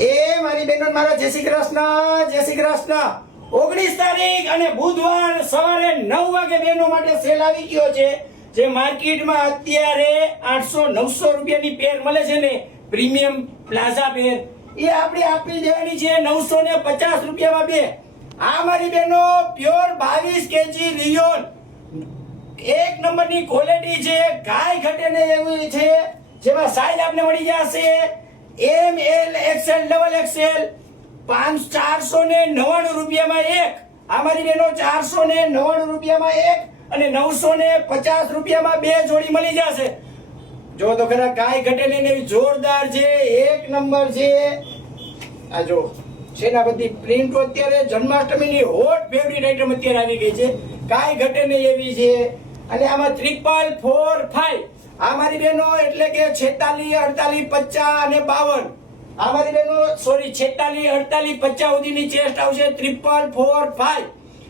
એ મારી બહેનો મારો જય શ્રી કૃષ્ણ, જય શ્રી કૃષ્ણ। 19 તારીખ અને બુધવાર સવારે 9 વાગે બહેનો માટે સેલ આવી ગયો છે। જે માર્કેટમાં અત્યારે 800-900 રૂપિયાની પેર મળે છે ને, પ્રીમિયમ પ્લાઝા પેર, એ આપણે આપી દેવાની છે 950 રૂપિયામાં બે। આ મારી બહેનો પ્યોર 22 કેજી લિયોન, એક નંબરની ક્વોલિટી છે, કાંઈ ઘટે નહીં એવી છે। જેમાં સાઈઝ આપને મળી જશે એમ, એલ, એક્સએલ, ડબલ એક્સએલ। 499 રૂપિયામાં એક। આ મારી બહેનો 499 રૂપિયામાં એક અને 950 રૂપિયામાં બે જોડી મળી જશે। જો તો ખરા, કાંઈ ઘટે નહીં એવી જોરદાર છે, એક નંબર છે। આ જો સેના બધી પ્રિન્ટ અત્યારે જન્માષ્ટમીની હોટ ફેવરિટ આઈટમ અત્યારે આવી ગઈ છે, કાંઈ ઘટે નહીં એવી છે। અને આમાં 445 આ મારી બહેનો એટલે કે 46, 48, 50 અને 52। આ મારી બહેનો સોરી 46, 48, 50 સુધીની ચેસ્ટ આવશે 445।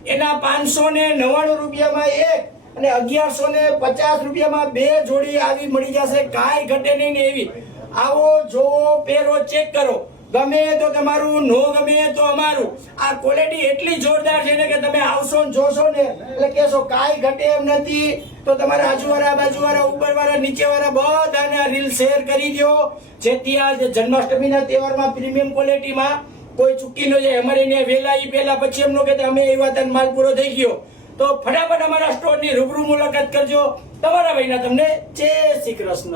એના 599 રૂપિયામાં એક અને 1150 રૂપિયામાં બે જોડી આવી મળી જશે, કાંઈ ઘટે નહીં ને એવી। આવો જોવો, પહેરો, ચેક કરો, ગમે તો તમારું, નો ગમે તો અમારું। આ ક્વોલિટી એટલી જોરદાર છે ને કે તમે આવશો ને જોશો ને એટલે કહેશો કાંઈ ઘટે એમ નથી। તો તમારા આજુવાળા, બાજુવાળા, ઉપરવાળા, નીચેવાળા બધાને આ રીલ શેર કરી દો, જેથી આ જન્માષ્ટમીના તહેવારમાં પ્રીમિયમ ક્વોલિટીમાં કોઈ ચૂકી ન જાય। અમારે એને વહેલા પહેલા પછી એમ ન કહેતા અમે એ વાત માલ પૂરો થઈ ગયો। તો ફટાફટ અમારા સ્ટોરની રૂબરૂ મુલાકાત કરજો। તમારા ભાઈના તમને જય શ્રી કૃષ્ણ।